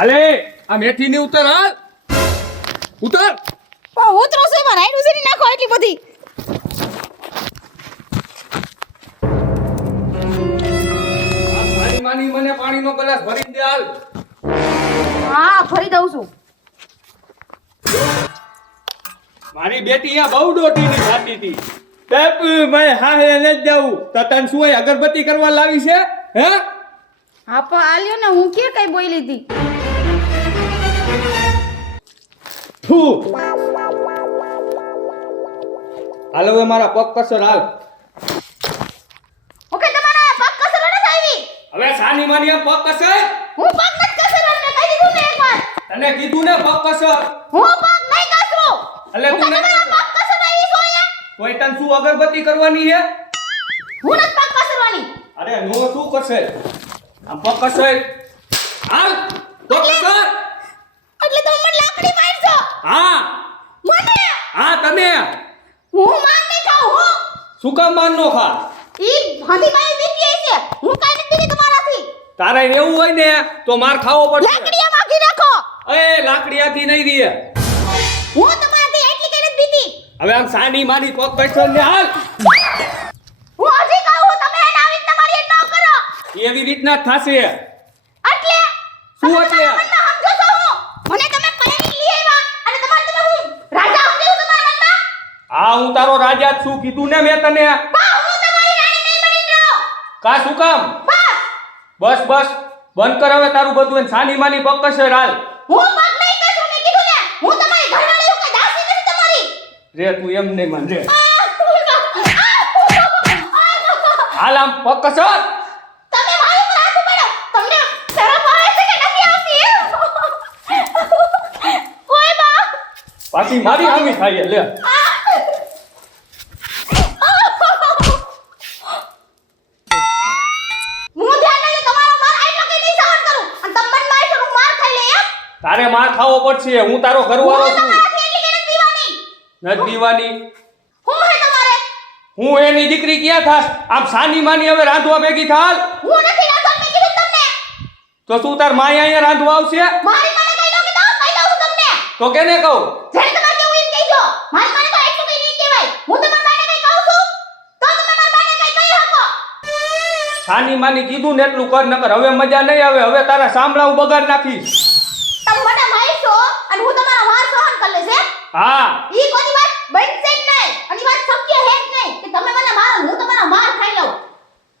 અલે આ મેથી ની ઉતર હાલ ઉતર પણ ઉતરો છે માં રાઈડ ઉસરી નાખો એટલી બધી આ સારી માની મને પાણીનો ગ્લાસ ભરીને દે હાલ હા ફરી દઉં છું મારી બેટી અહીંયા બહુ ડોટીની ખાતી હતી બાપ ભાઈ હા હે ન જાઉં તો તને શું હોય અગરબત્તી કરવા લાવી છે હે હા પણ આલ્યો ને હું કે કઈ બોલી હતી થૂ હાલ હવે મારા પગ કસર હાલ ઓકે તમારા પગ કસર ન આવી હવે સાની માની આમ પગ કસર હું પગ ન કસર ને કહી દીધું ને એકવાર તને કીધું ને પગ કસર હું પગ નહીં કસરું એટલે તું તમારા નહીં પગ કસર આવી છો અહીંયા કોઈ તને શું અગરબત્તી કરવાની છે હું ન પગ કસરવાની અરે નો શું કરશે આમ પગ કસર હાલ પગ કસર એટલે તમે મને લાકડી મારશો હા મને હા તને હું માર નહીં ખાઉં હું શું કામ માન નો ખા ઈ હાથી ભાઈ બીતી છે હું કાઈ નથી બીતી તમારાથી તારે એવું હોય ને તો માર ખાવો પડશે લાકડીયા માંગી રાખો એ લાકડીયાથી નહીં રીએ હું તમારાથી એટલી કઈ નથી બીતી હવે આમ સાની માની પગ કસર ને હાલ હું હજી કહું તમે એને આવી તમારી ન કરો એવી રીતના જ થાશે એટલે શું તમે એટલે? તમારા મનમાં સમજો છો હું મને તમે પહેરી લઈ આવ્યા અને તમારે તમે હું રાજા સમજો છો તમારા મનમાં હા હું તારો રાજા જ છું કીધું ને મેં તને બા હું તમારી રાણી નહીં બની રહ્યો કા શું કામ બસ બસ બંધ કર હવે તારું બધું એને સાની માની પગ કસર હાલ હું પગ નહીં કશું મેં કીધું ને હું તમારી ઘરવાળી હું કે દાસી નથી તમારી રે તું એમ નહીં માન રે હાલ આમ પગ કસર તમે મારી પર હાથ ઉપાડો તમને શરમ આવે છે કે નથી આવતી ઓય બા પાછી મારી હામી થાય લે હું ધ્યાન નહીં તમારો માર આટલો કે નહીં સહન કરું અને તમે મને મારશો હું માર ખાઈ લે એમ તારે માર ખાવો પડશે હું તારો ઘરવાળો હું છું તમારાથી એટલી કે નથી પીવાની નથી પીવાની હું હે તમારે હું એની દીકરી ક્યાં થાસ આમ સાની માની હવે રાંધવા ભેગી થાલ હું નથી રાંધવા મેં કીધું તમને તો શું તાર માય અહીંયા રાંધવા આવશે મારી મને કઈ દો કે દો કઈ દઉં છું તમને તો કેને કહું જેને તમારે કેવું એમ કહેજો મારી મને તો એટલું કઈ નહીં કહેવાય હું તમારા બાને કઈ કહું છું તો તમે મારા બાને કઈ કહી શકો સાની માની કીધું ને એટલું કર નકર હવે મજા નહીં આવે હવે તારા સાંભળા હું બગાડ નાખીશ તમે મને મારશો અને હું તમારો માર સહન કરી લઈશ એમ હા ઈ કોની વાત બનશે જ નહીં અને વાત શક્ય હે જ નહીં કે તમે મને મારો હું તમારો માર ખાઈ લઉં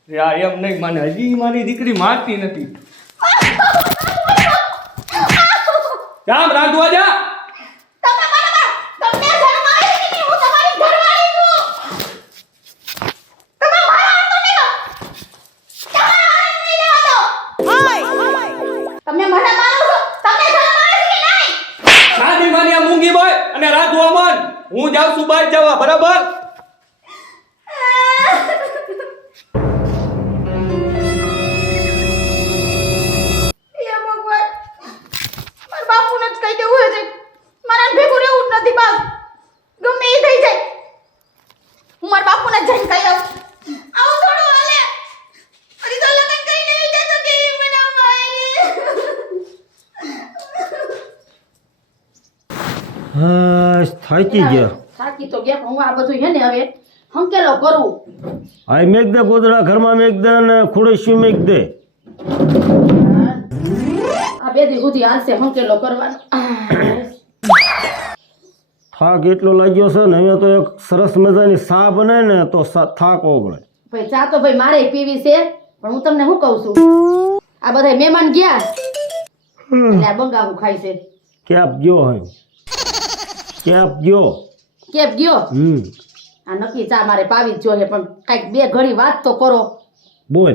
યાર એમ નહીં મને હજી મારી દીકરી મારતી નથી જામ રાંધવા જા તમે મને મારો તમને શરમ આવે છે કે નહીં? હું તમારી ઘરવાળી છું તમે મારા હાથ તો નહીં લો તમારા હાથ નહીં લેવા દો તમે મને મારો છો તમને શરમ આવે છે કે નહીં સાની માની આ મૂંગી બોય અને રાંધવા મન હું જાઉં છું બહાર જવા બરાબર હે ભગવાન મારા બાપુને જ કહી દેવું છે મારા ભેગું રહેવું જ નથી બસ ગમે એ થઈ જાય હું મારા બાપુને જ જઈને કહી દઉં આવું થોડું હાલે હજી તો લગન કરી નહીં જતો કે મને મારી હા થાકી ગયા થાકી તો ગયા હું આ બધું હે ને હવે હંકેલો કરું આ મેઘ દે ગોદડા ઘરમાં મેઘ દે ને ખુડેશ્યું મેઘ દે આ બે દી સુધી હાલશે હંકેલો કરવાનો થાક એટલો લાગ્યો છે ને હવે તો એક સરસ મજાની સા બને ને તો થાક ઓગળે ભાઈ ચા તો ભાઈ મારે પીવી છે પણ હું તમને શું કહું છું આ બધા મહેમાન ગયા એટલે આ બંગાવું ખાય છે કેપ ગયો હે કેપ ગયો કેપ ગયો આ નક્કી ચા મારે પાવી જ જોઈએ પણ કાંઈક બે ઘડી વાત તો કરો બોલ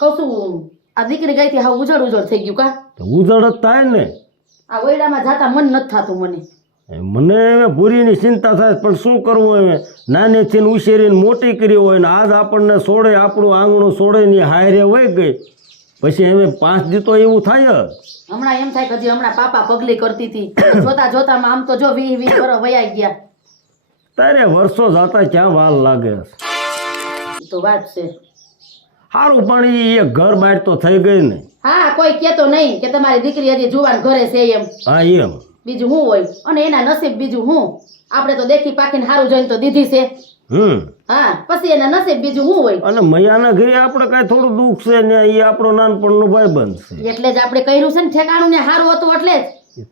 કહું છું આ દીકરી ગઈ હતી હા ઉજળ ઉજળ થઈ ગયું કા તો ઉજળ જ થાય ને આ ઓયડામાં જાતા મન નથી થતું મને મને હવે ભૂરીની ચિંતા થાય પણ શું કરવું હવે નાનેથી ઉછેરીને મોટી કરી હોય ને આજ આપણને સોડે આપણું આંગણું સોડે ની હાયરે વહી ગઈ પછી હવે 5 દી તો એવું થાય જ હમણાં એમ થાય કે હજી હમણાં પાપા પગલી કરતી હતી જોતા જોતામાં આમ તો જો 20 વર્ષ વયા ગયા તારે વર્ષો જાતા ક્યાં વાર લાગે તો વાત છે સારું પણ એ ઘર બહાર તો થઈ ગઈ ને હા કોઈ કહેતો નહીં કે તમારી દીકરી હજી જુવાન ઘરે છે એમ. હા એમ બીજું શું હોય અને એના નસીબ બીજું શું. આપણે તો દેખી પાકીને સારું જોઈને તો દીધી છે. હા પછી એના નસીબ બીજું શું હોય. અને મૈયાના ઘરે આપણે કાંઈ થોડું દુઃખ છે ને એ આપણો નાનપણનો ભાઈબંધ છે એટલે જ આપણે કર્યું છે ને ઠેકાણું ને સારું હતું એટલે જ.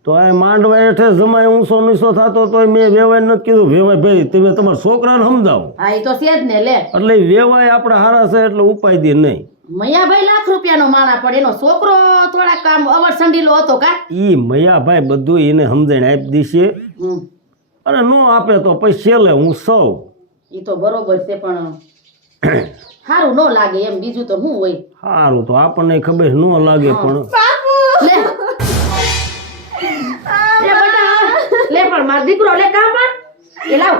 તો આ માંડવા હેઠે જમાય ઊંસો નીસો થતો તો મેં વેવાય નથી કીધું વેવાય ભાઈ તમે તમારા છોકરાને સમજાવો. હા એ તો છે જ ને લે. એટલે વેવાય આપણે હારા છે એટલે ઉપાય દે નહીં. મૈયાભાઈ લાખ રૂપિયાનો માણા પડે એનો છોકરો થોડાક કામ અવર સંડીલો હતો કા. ઈ મૈયાભાઈ બધું એને સમજાઈને આપી દીશે અને નો આપે તો પછી છેલ્લે હું સૌ. એ તો બરોબર છે પણ સારું ન લાગે એમ બીજું તો શું હોય. સારું તો આપણને ખબર ન લાગે પણ લે લે બેટા લે પણ માર દીકરો લે કામ પણ એ લાવ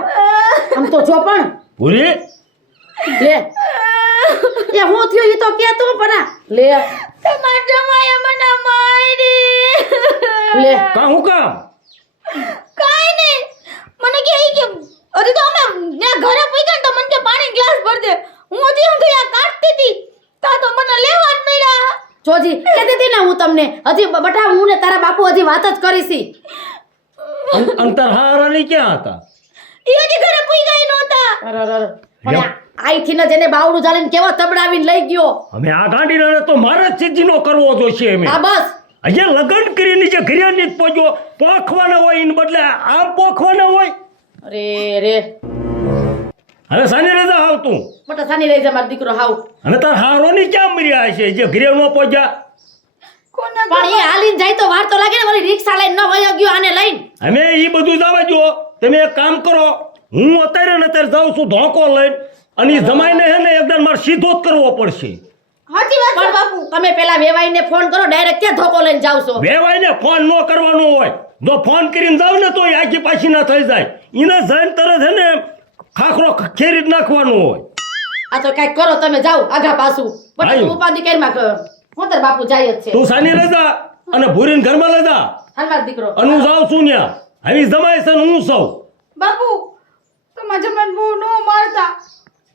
આમ તો જો પણ પૂરી લે એ હું થયું ઈ તો કે તું પણ લે તમારા જમાઈએ મને મારી લે કા હું કામ કાઈ નહીં મને કે ઈ કે હજી તો અમે ત્યાં ઘરે પહોંચ્યા ને તો મને કે પાણી ગ્લાસ ભર દે હું હજી ઊંધિયા કાઢતી હતી તા તો મને લેવા જ મળ્યા જોજી કહેતી હતી ને હું તમને હજી બટા હું ને તારા બાપુ હજી વાત જ કરી છી. અંતર હારાની ક્યાં હતા? ઈ હજી ઘરે પહોંચ્યા નહોતા અરર પણ આઈથી ને જેને બાવડું જાલીને કેવો તબડાવીને લઈ ગયો. અમે આ ગાંડીને તો મારે જ સીધીનો કરવો જોઈશે અમે. હા બસ અહીંયા લગન કરીને જે ઘરે ની પહોંચ્યો પોખવાના હોય એને બદલે આમ પોખવાના હોય. અરે રે હવે સાની રજા આવતું બટા સાની રહી જા મારો દીકરો હાવ. અને તાર હારોની ક્યાં મર્યા છે જે ઘરે નો પહોંચ્યા? કોના પણ એ હાલીને જાય તો વાર તો લાગે ને વળી રિક્ષા લઈને ન વયો ગયો આને લઈને. અમે એ બધું જવા જો. તમે એક કામ કરો હું અત્યારે ને અત્યારે જાઉં છું ધોકો લઈને અને ઈ જમાઈને હે ને એકદમ મારે સીધો જ કરવો પડશે. હાચી વાત છે બાપુ તમે પેલા વેવાઈને ફોન કરો ડાયરેક્ટ ક્યાં ધોકો લઈને જાવ છો. વેવાઈને ફોન ન કરવાનો હોય. જો ફોન કરીને જાવ ને તો આખી પાછી ના થઈ જાય. એને જઈને તરત હે ને ખાખરો ખેરી જ નાખવાનો હોય. આ તો કઈક કરો તમે જાઓ આગા પાછું આયુ. પછી ઉપાધિ કરીમાં કર હું તાર બાપુ જાય જ છે. તું સાની રજા અને ભૂરીને ઘરમાં લઈ જા હાલ મારો દીકરો અને હું જાઉં છું ત્યાં. હવે જમાય છે ને હું સૌ. બાપુ તમારા જમાન બહુ નો મારતા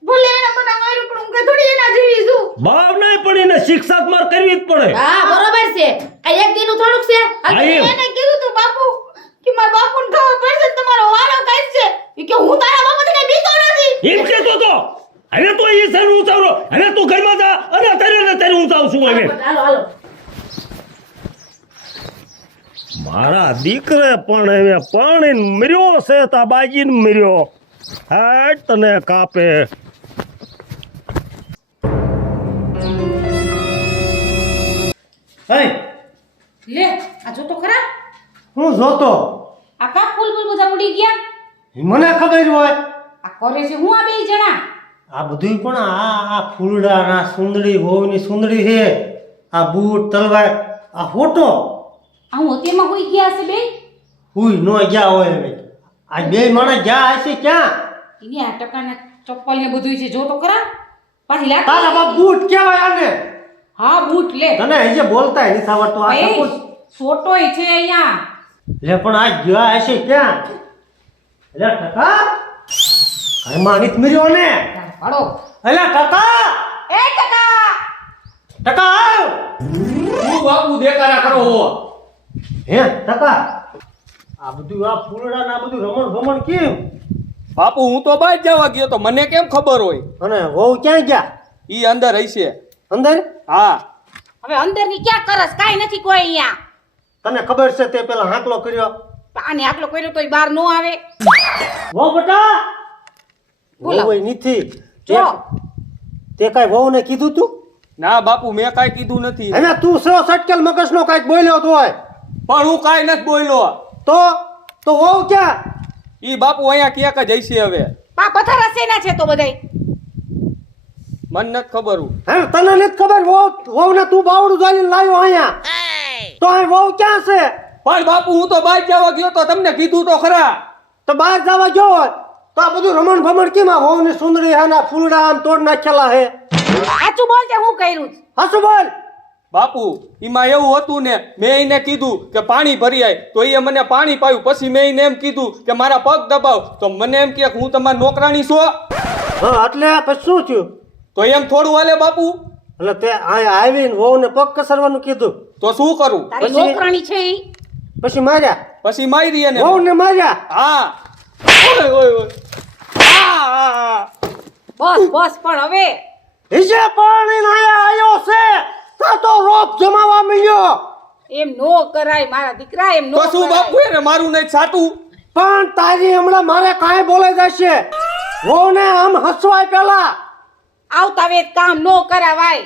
ભલે એને મને માર્યું પણ હું કે થોડી એના જેવી છું બાપ નહીં પણ એને શિક્ષા માર કરવી જ પડે. હા બરોબર છે આ એક દીનું થોડુંક છે હા, એમ. એને કીધું તું બાપુ કે મારા બાપુને ખબર પડશે કે તમારો વાળો કાઈ છે ઈ કે હું તારા બાપાથી કઈ બીતો નથી એમ કહેતો તો હવે તો એ સર હું ચાલો હવે તું ઘરમાં જા અને અત્યારે ને અત્યારે હું જાઉં છું હવે. હાલો હાલો મારા દીકરે પણ હવે પાણી મર્યો છે તા બાજીને મર્યો. હાટ તને કાપે. હે લે આ જો તો ખરા હું જોતો આ કા ફૂલ ફૂલ બધા ઉડી ગયા. મને ખબર હોય આ કરે છે હું આ બે જણા આ બધું પણ આ ફૂલડા આ સુંદડી હોવની સુંદડી છે આ બૂટ તલવાર આ ફોટો આ હું તેમાં હોઈ ગયા છે બે હુઈ નો ગયા હોય હવે આ બે માણસ ગયા હશે ક્યાં એની આ ટકાના ચપ્પલ ને બધું છે જો તો ખરા પાછી તારા લાગ બાપ બૂટ કહેવાય આને હા બૂટ લે તને હજે બોલતાય નથી આવડતું આ એ સપોઝ છોટોય છે અહીંયા લે પણ આ ગયા હશે ક્યાં લે ટકા ઘરમાં નીત મર્યો ને પાડો અલે ટકા એ ટકા ટકા આવ શું બાપુ દેખાડા કરો હો? હે ટકા આ બધું આ ફૂલડા ના બધું રમણ ભમણ કેમ બાપુ હું તો બહાર જવા ગયો તો મને કેમ ખબર હોય? અને વહુ ક્યાં ગયા ઈ અંદર હશે. અંદર હા હવે અંદર ની ક્યાં કરસ કાઈ નથી કોઈ અહીંયા તને ખબર છે તે પેલા હાંકલો કર્યો આને આટલો કર્યો તોય બહાર નો આવે વહુ બટા બોલો. વહુ નથી જો. તે કાઈ વહુ ને કીધું તું ના બાપુ મેં કાંઈ કીધું નથી. હવે તું સો સટકેલ મગજનો કાઈક બોલ્યો તો હોય પણ હું કાંઈ નથી બોલ્યો. તો વહુ ક્યાં ઈ બાપુ અહીંયા ક્યાંક જ હશે હવે. પા પથારા સેના છે તો બધાય મને નથી ખબર. હે તને નથી ખબર વહુ ને તું બાવડું ચાલીને લાવ્યો અહીંયા તો અહીં વહુ ક્યાં છે પણ બાપુ હું તો બહાર જવા ગયો તો તમને કીધું તો ખરા. તો બહાર જવા ગયો હોય તો આ બધું રમણ ભમણ કેમ આ વહુ ની સુંદરી હે ના ફૂલડા આમ તોડ નાખેલા હે સાચું બોલ તે હું કર્યું હાસુ બોલ બાપુ એમાં એવું હતું ને મેં એને કીધું કે પાણી ભરી આય તો એ મને પાણી પાયું. પછી મેં એને એમ કીધું કે મારા પગ દબાવ તો મને એમ કે હું તમારી નોકરાણી છું. હા એટલે પછી શું થયું તો એમ થોડું હાલે બાપુ? એટલે તે અહીંયા આવીને વહુને પગ કસરવાનું કીધું, તો શું કરું? તારી પછી? નોકરાણી છે ઈ. પછી માર્યા, પછી મારી એને. વહુને માર્યા. હા. ઓય ઓય ઓય. આ. બસ બસ પણ હવે હિજે પાણીને અહીંયા આવ્યો છે તા તો રોપ જમાવા માંડ્યો. એમ નો કરાય મારા દીકરા, એમ નો તો શું બાપુ એને મારું નહીં સાટું? પણ તારી હમણાં મારે કાંઈ બોલાઈ જશે. વહુને આમ હસવાય પેલા. આવતા વેત કામ નો કરાવાય.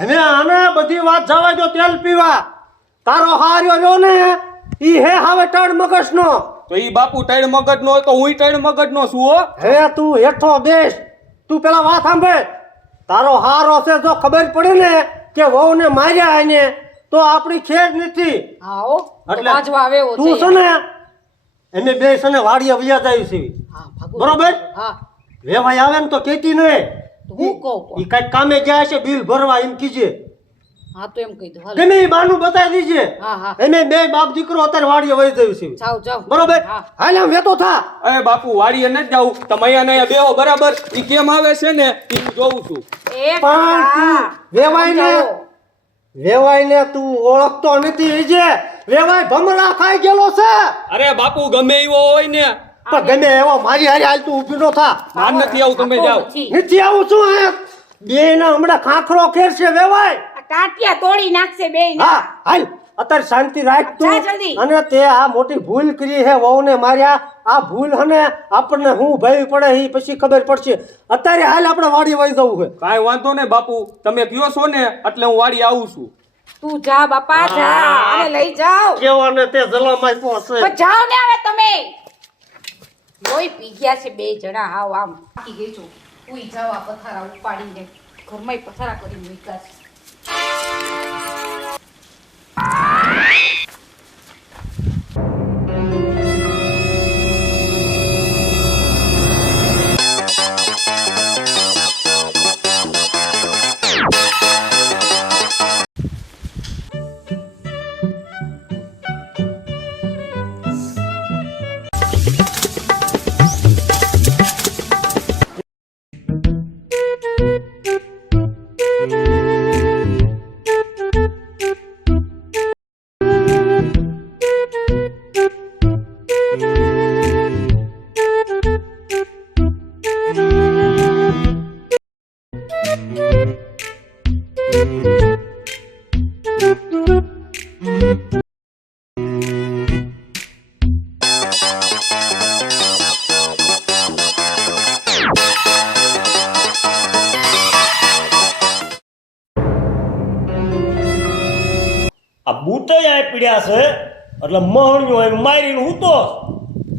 હવે આને બધી વાત જવા દો, તેલ પીવા. તારો હાર્યો રહ્યો ને ઈ હે હવે ટણ મગજનો. તો ઈ બાપુ ત્રણ મગજ નો હોય તો હું ત્રણ મગજ નો છું હો. હવે તું હેઠો બેસ. તું પેલા વાત સાંભળ. તારો હારો છે જો ખબર પડી ને કે વહુને માર્યા એને તો આપણી ખેર નથી. આવો એટલે વાજવા આવે એવો તું છે ને એને બે છે ને વાડીએ વયા જાય છે. હા ભાગો. બરોબર? હા વેવાઈ આવે ને તો કેતી નહીં. તો હું કહું પણ. ઈ કઈક કામે ગયા છે બિલ ભરવા એમ કીજે. હા તો એમ કહી દો હાલ. ગમે ઈ બાનું બતાવી દીજે. હા હા એને બે બાપ દીકરો અત્યારે વાડીએ વહી જાય છે. જાઓ જાઓ. બરોબર? હા હાલ આમ વેતો થા. અરે બાપુ વાડીએ નથી જાવું. તમે અહીંયા બેહો બરાબર. ઈ કેમ આવે છે ને ઈ હું જોઉં છું. એ પણ તું વેવાઈને સમજાવો. વેવાઈને તું ઓળખતો નથી ઈજે. વેવાઈ ભમરા ખાઈ ગયેલો છે. અરે બાપુ ગમે એવો હોય ને પણ ગમે એવો મારી હારે હાલ તું ઊભી નો થા. માન નથી આવું. તમે જાઓ. પછી. નથી આવું છું હે. બે ના હમણાં ખાખરો ખેરશે વેવાય. આ ટાટિયા તોડી નાખશે બેય ને. હા હાલ અત્યારે શાંતિ રાખ તું. જા જલ્દી. અને તે આ મોટી ભૂલ કરી હે વહુને માર્યા. આ ભૂલ હને આપણને હું ભય પડે ઈ પછી ખબર પડશે. અત્યારે હાલ આપણે વાડી વહી જવું છે. કાંઈ વાંધો નહીં બાપુ. તમે કયો છો ને એટલે હું વાડી આવું છું. તું જા બાપા જા અને લઈ જાઓ. કેવાને તે જલામાં પહોંચે. પણ જાઓ ને હવે તમે. લોહી પી ગયા છે બે જણા. હાવ આમ થાકી ગઈ છું. ઉઈ જાઓ આ પથારા ઉપાડીને. ઘરમાં પથારા કરી મૂક્યા છે. આ બૂટય આ પીડ્યા છે એટલે મહણ્યો એમ મારીને હું તો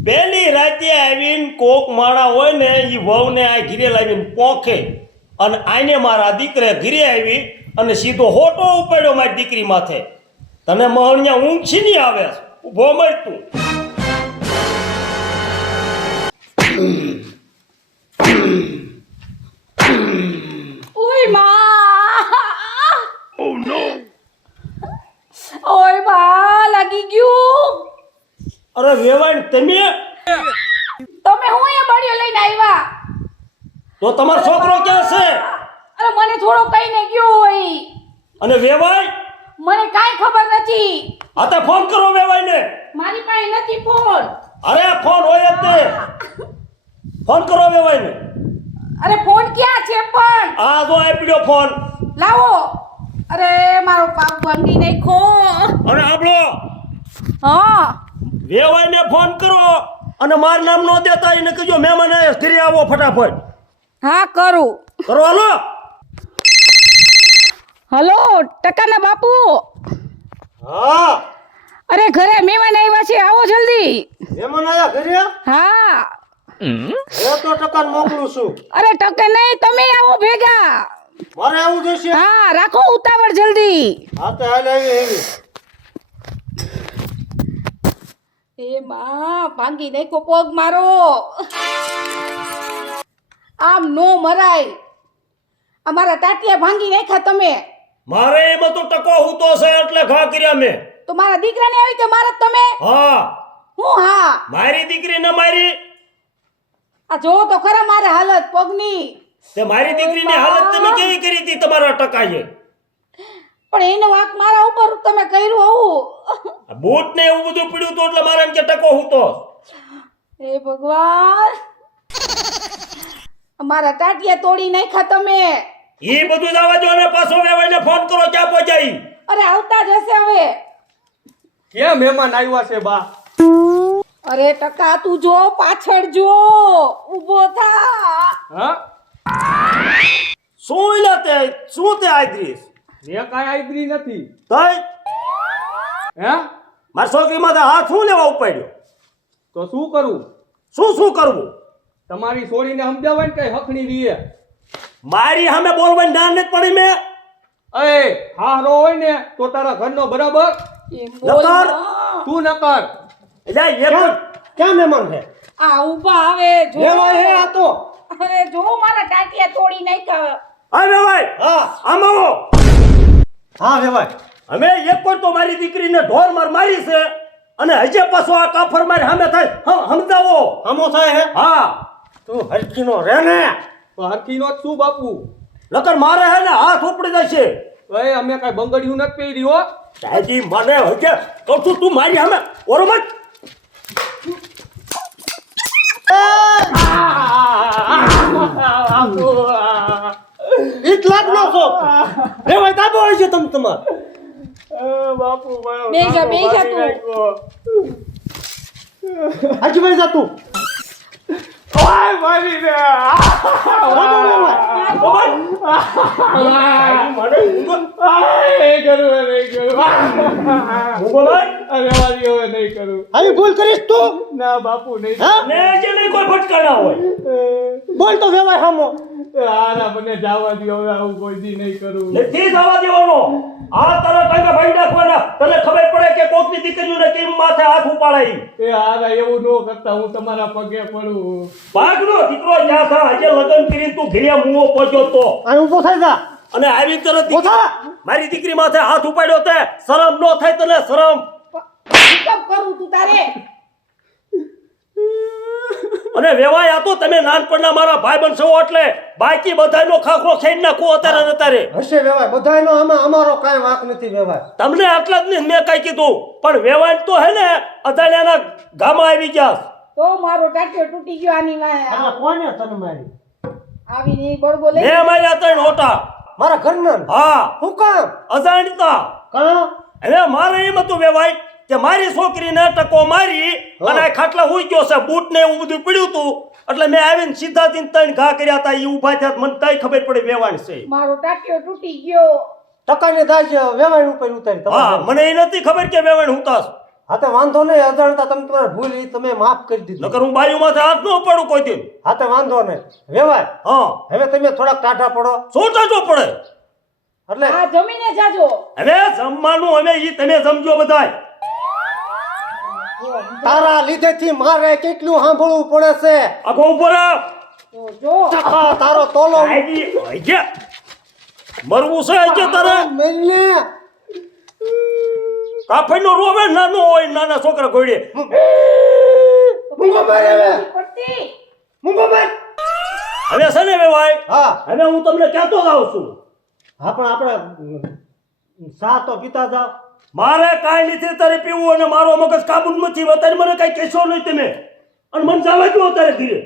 પહેલી રાતે આવીને કોક માણા હોય ને એ વહુને આ ઘીરે લાવીને પોખે અને આને મારા દીકરે ઘીરે આવી અને સીધો હોટો ઉપાડ્યો મારી દીકરી માથે. તને મહણિયા ઊંઘ છીની આવે છે. ઊભો મર તું. ઓય માં. ઓ નો. ઓય માં લાગી ગયું. અરે વેવાણ તમે તમે હું અહીંયા બળિયો લઈને આવ્યા. તો તમારો છોકરો ક્યાં છે? અરે મને થોડો કઈને ગયો હોય. અને વેવાય મને કાઈ ખબર નથી. આ તે ફોન કરો વેવાયને. મારી પાસે નથી ફોન. અરે ફોન હોય જ તે. ફોન કરો વેવાયને. અરે ફોન ક્યાં છે પણ? આ જો આ પીડ્યો ફોન. લાવો. અરે મારો પાપ ભાંગી નાખો. અને આપણો હા વેવાઈને ફોન કરો અને માર નામ નો દેતા એને કહેજો મહેમાન આયા ઘરે આવો ફટાફટ. હા કરું. કરો હાલો. હલો ટકાના બાપુ. હા અરે ઘરે મહેમાન આવ્યા છે, આવો જલ્દી. મહેમાન આયા ઘરે. હા હવે તો ટકાન મોકલું છું. અરે ટકે નહીં, તમે આવો ભેગા. મારે આવું જોઈશે. હા રાખો ઉતાવળ જલ્દી. હા તો હાલ આવી આવી. એ માં ભાંગી નાખો પગ મારો. આમ નો મરાય. અમારા ટાટિયા ભાંગી નાખ્યા તમે. મારે એમાં તો ટકો હૂતો છે એટલે ઘા કર્યા મેં. તો મારા દીકરાને આવી તો મારા તમે. હા હું હા મારી દીકરી ન મારી. આ જો તો ખરા મારે હાલત પગની. તે મારી દીકરીની હાલત તમે કેવી કરી હતી તમારા ટકાએ? પણ એનો વાંક મારા ઉપર તમે કર્યું આવું. આ બૂટ ને એવું બધું પડ્યું તો એટલે મારે એમ કે ટકો હું તો હે ભગવાન, મારા ટાટિયા તોડી નાખ્યા તમે. ઈ બધું જવા દો ને પાછો વેવાઈને ફોન કરો ક્યાં પહોંચાઈ. અરે આવતા જ હશે હવે. ક્યાં મહેમાન આવ્યા છે બા? અરે ટકા તું જો, પાછળ જો, ઊભો થા. હા, શું ઇલાતે શું તે આદરીસ મેં કાંઈ આઈબ્રી નથી. તઈ હે, મારી છોકરીમાં હાથ શું લેવા ઉપાડ્યો? તો શું કરું? શું કરવું? તમારી છોડીને સમજાવાય ને કઈ હખણી રીએ. મારી સામે બોલવાની ના નથી પડી મેં. એ હારો હોય ને તો તારા ઘરનો બરાબર, એમ બોલ નકર. ના. તું ન કર. એટલે એ પણ ક્યાં મહેમાન છે? આ ઊભા આવે જો. વેવાય હે આ તો. અરે જો મારા ટાટિયા તોડી નાખ્યા. આવે ભાઈ હા આમ આવો. હા વેવાય. અમે એક વાર તો મારી દીકરીને ઢોર મારી છે અને હજે પાછો આ કાફર મારી સામે થાય સમજાવો. આમો થાય હે? હા તું હરખીનો રે ને. તો હરખીનો જ શું બાપુ? નકર મારે હે ને હાથ ઉપડી જશે. એ અમે કઈ બંગડીયું નથી પહેરી હો. દાદી મને હજે કહું છું તું મારી સામે ઓરો મત. એટલા જ ન છો. વેવાય તાબો હોય છે તમે તમાર. બાપુ મારો બેજા, કાકો બેજા મારી તું. નાખ્યો. આજુબાજુ જા તું. ઓય મારી રે. નહીં કરું, નહીં કરું. અરે વાલી હવે નહીં કરું. આવી ભૂલ કરીશ તું? ના બાપુ નહીં. હા? ને જે નહીં કોઈ ભટકા ના હોય. બોલ તો વેવાય હામો. હારા મને જવા દો, હવે આવું કોઈ દી નહીં કરું. નથી જવા દેવાનો. આ તારા ટાંગા ભાઈ નાખવાના. તને ખબર પડે કે કોકની દીકરીઓને કેમ માથે હાથ ઉપાડાય. એ હારા એવું ન કરતા, હું તમારા પગે પડું. ભાગનો દીકરો જ્યાં થા હજે લગન કરીને તું ઘેરિયા મુઓ પહોંચ્યો તો આ ઊભો થઈ જા. અને આવી તરત ઉભા. મારી દીકરી માથે હાથ ઉપાડ્યો તે શરમ નો થાય તને શરમ? કેમ કરું તું તારે? અને વેવાય આ તો તમે નાનપણના મારા ભાઈ બનશો એટલે બાકી બધાયનો ખાખરો ખાઈ નાખો અત્યારે ને અત્યારે. હશે વેવાય બધાયનો આમાં અમારો કાંઈ વાંક નથી વેવાય. તમને આટલા જ નહીં મેં કઈ કીધું પણ વેવાય તો હે ને અદાણ્યાના ગામમાં આવી ગયા. તો મારો ટાટિયો તૂટી ગયો આની વાહે. આ કોને તને મારી? આવીને બળબો લઈ. મેં માર્યા ત્રણ ઓટા. મારા ઘરના? હા શું કામ? અજાણતા. કાં? હવે મારે એમ હતું વેવાય કે મારી છોકરીને ટકો મારી અને આ ખાટલા હુઈ ગયો છે બૂટ ને એવું બધું પડ્યું હતું એટલે મેં આવીને સીધા દિન ત્રણ ઘા કર્યા હતા. એ ઊભા થયા મને કઈ ખબર પડી વેવાણ છે. મારો ટાટિયો તૂટી ગયો. ટકાને દાજ વેવાય ઉપર ઉતારી હા તમારે. મને એ નથી ખબર કે વેવાણ હુતાસ. હા તો વાંધો નહીં. અજાણતા તમે તમારે ભૂલ ઈ તમે માફ કરી દીધું. નકર હું બાયુ માથે હાથ ન પડું કોઈ દિન. હા તો વાંધો નહીં વેવાય. હા હવે તમે થોડાક ટાઢા પડો સોટાજો પડે. એટલે આ જમીને જાજો. હવે જમવાનું અમે ઈ તમે સમજો બધાય. તારા લીધેથી મારે કેટલું સાંભળવું પડે છે. આખો ઉપર તો જો ટકા તારો તોલો મરવું છે હજે તારે. મેલને કાફીનો રોવે નાનો હોય નાના છોકરા ઘોડે. મૂંગો મારે હવે. પડતી. મૂંગો માર. હવે છે ને વેવાય હા હવે હું તમને કહેતો જાઉં છું હા પણ આપણે સા તો પીતા જાવ. મારે કાંઈ નથી તારે પીવું અને મારો મગજ કાબુ નથી. અત્યારે મને કઈ કહેશો નહીં તમે અને મને જવા દો અત્યારે ધીરે.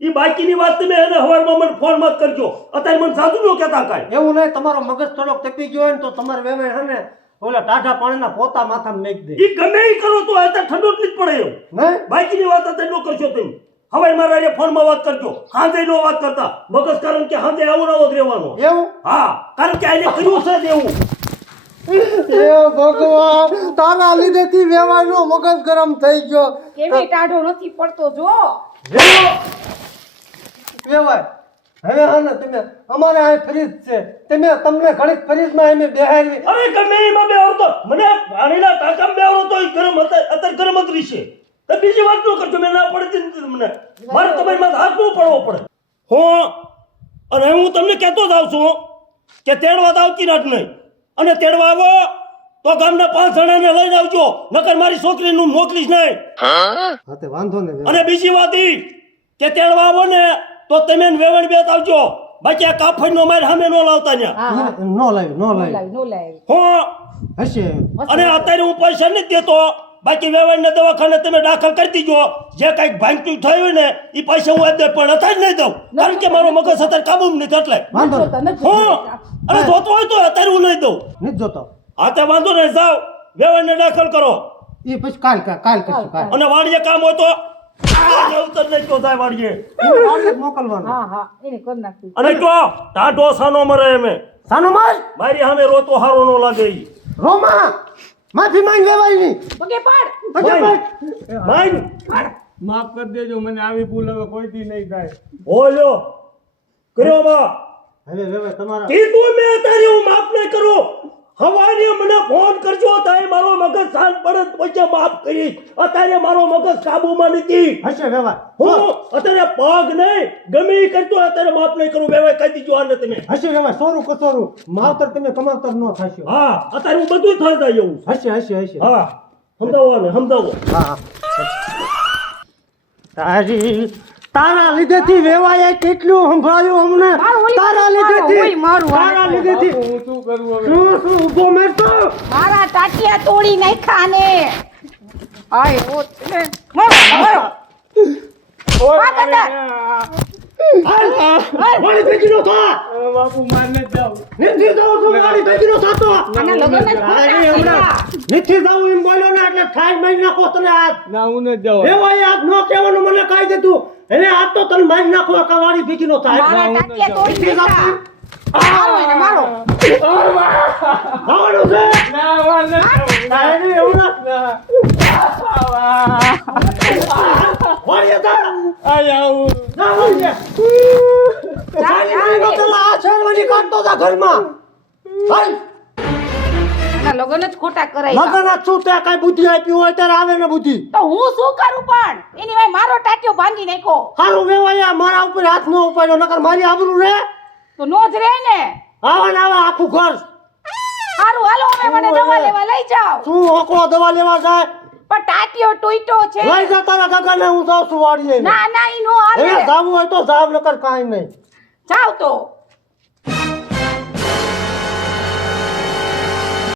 એ બાકીની વાત તમે એને હવારમાં મને ફોન મત કરજો. અત્યારે મને સાચું ન કહેતા કાંઈ. એવું નહીં તમારો મગજ થોડોક તપી ગયો હોય ને તો તમારે વેમે છે ને ઓલા ટાઢા પાણીના પોતા માથામાં મેક દે. એ ગમે એ કરો તો અત્યારે ઠંડો જ નહીં પડે એમ. નહીં બાકીની વાત અત્યારે ન કરશો તમે. હવે મારા ફોનમાં વાત કરજો. હાંજે નો વાત કરતા મગજ કારણ કે હાંજે આવો આવો જ રહેવાનો. એવું? હા કારણ કે આને કર્યું છે જ એવું. એ ભગવાન તારા લીધેથી વેવાયનો મગજ ગરમ થઈ ગયો. કેવી ટાઢો નથી પડતો જો. વેવાય હવે હા ને તમે અમારે આ ફ્રીજ છે તમે તમને ઘડીક ફ્રીજમાં એમે બેહારી. અરે ગમે એમાં બે આવતો મને પાણીના ટાંકામાં બે આવતો એ ગરમ અત્યારે ગરમ જ રહેશે. તો બીજી વાત ન કરજો. મેં ના પડતી નથી મને. મારે તમારી માથે હાથ ન પડવો પડે. અને હું તમને કહેતો જ આવું છું કે તેડવા તો આવતી રાત નહીં. અને તેડવા આવો તો ગામના 5 જણાને લઈને આવજો. નકર મારી છોકરીનું મોકલીશ નહીં. હા તે વાંધો નહીં. અને બીજી વાત ઈ કે તેડવા આવો ને તો તમે ને વેવણ બેત આવજો, બાકી આ કાફડનો માર સામે ન લાવતા ન્યા. હા હા નો લાવ્યું નો નો લાવ્યું લાવી નો લાવી હું હશે અને અત્યારે હું પૈસા નથી દેતો, બાકી વેવણને દવાખાને તમે દાખલ કરી દીજો. જે કાંઈક ભાંગતું થયું હોય ને એ પૈસા હું આજે પણ અત્યારે નહીં દઉં, કારણ કે મારો મગજ અત્યારે કાબુમાં નથી એટલે. વાંધો જોતા નહીં નથી હું જોતા. અને જોતો હોય તો અત્યારે હું નહીં દઉં. નથી જોતો હા તે વાંધો નહીં, જાઓ વેવણને દાખલ કરો. એ પછી કાલ કરશું કાલ અને વાડીએ કામ હોય તો ઉતર નહીં તો જાય વાડીએ. એને વાડીએ જ મોકલવાનું હા હા એને કરી નાખી અને તો ટાઢો સાનો મરે એમે સાનો માર મારી સામે રોતો હારો નો લાગે ઈ. રોમા માફી માંગ લેવાયની પગે પાડ પછી માઈન માફ કરી દેજો, મને આવી ભૂલ હવે કોઈથી નહીં થાય. બોલ્યો કર્યો બા હવે હવે તમારા કીધું મેં તારી હું માફ નહીં કરું. હવારે મને ફોન કરજો, તારે મારો મગજ શાંત પડે પછી માફ કરીશ. અત્યારે મારો મગજ કાબુમાં નથી. હશે વ્યવહાર હું અત્યારે પગ નહીં ગમે ઈ કરતો અત્યારે માફ નહીં કરું. બેવાય કહી દીજો આને તમે. હશે વ્યવહાર સોરું કસોરું માવતર તમે કમાવતર ન થશો હા અત્યારે હું બધું થઈ જાય એવું. હશે હા સમજાવો ને સમજાવો. હા તારા લીધેથી વેવાય કેટલું સંભળાયું અમને તારા લીધેથી તારા લીધેથી હું શું કરું હવે? શું ઊભો મેરતો મારા ટાટિયા તોડી નાખ્યા ને આય ઓ ને મારો ઓય, કદર. વાળી ભેગીનો થા હવે બાપુ મારને જ જાઉં. નથી જાવ તો વાળી ભેગીનો થાતો આના લગ્ન જ ખોટા અરે થઈ હમણાં ગયા. નથી જાવ એમ બોલ્યો ને એટલે ઠાઈ મારી નાખો તને આજ ના હું નથી જાઉં. વેવાય આજ નો કહેવાનું મને કહી દીધું હવે આજ તો તને મારી નાખો આ વાળી ભેગીનો થાય મારા ટાટિયા તોડી નથી જાવ નાખ્યા મારો એને મારો ખાવાનું છે ના માર નથી જાઉં. અરે હમણાં ના. વાળી જા આય આવું. ના વાળી ચાલી મારીનો પેલા આ શેરવાની કાઢતો જા ઘરમાં હાલ આના લગ્ન જ ખોટા કરાય લગન શું તે કઈ બુદ્ધિ આપી હોય ત્યારે આવે ને બુદ્ધિ તો હું શું કરું પણ એની ભાઈ મારો ટાટિયો ભાંગી નાખ્યો હારું વેવાયા મારા ઉપર હાથ ન ઉપાડ્યો નકર મારી આબરૂ રે તો નો જ રહે ને આવા ને આવા આખું ઘર સારું હાલો હવે મને દવા લેવા લઈ જાઓ શું ઓકળો દવા લેવા જાય પણ ટાટિયો ટૂટ્યો છે લઈ જા તારા કાકાને હું જાઉં છું વાડીએ ના ના ઈ નો હવે હાલે જાવું હોય તો જાવ નકર કાંઈ નહીં જાવ તો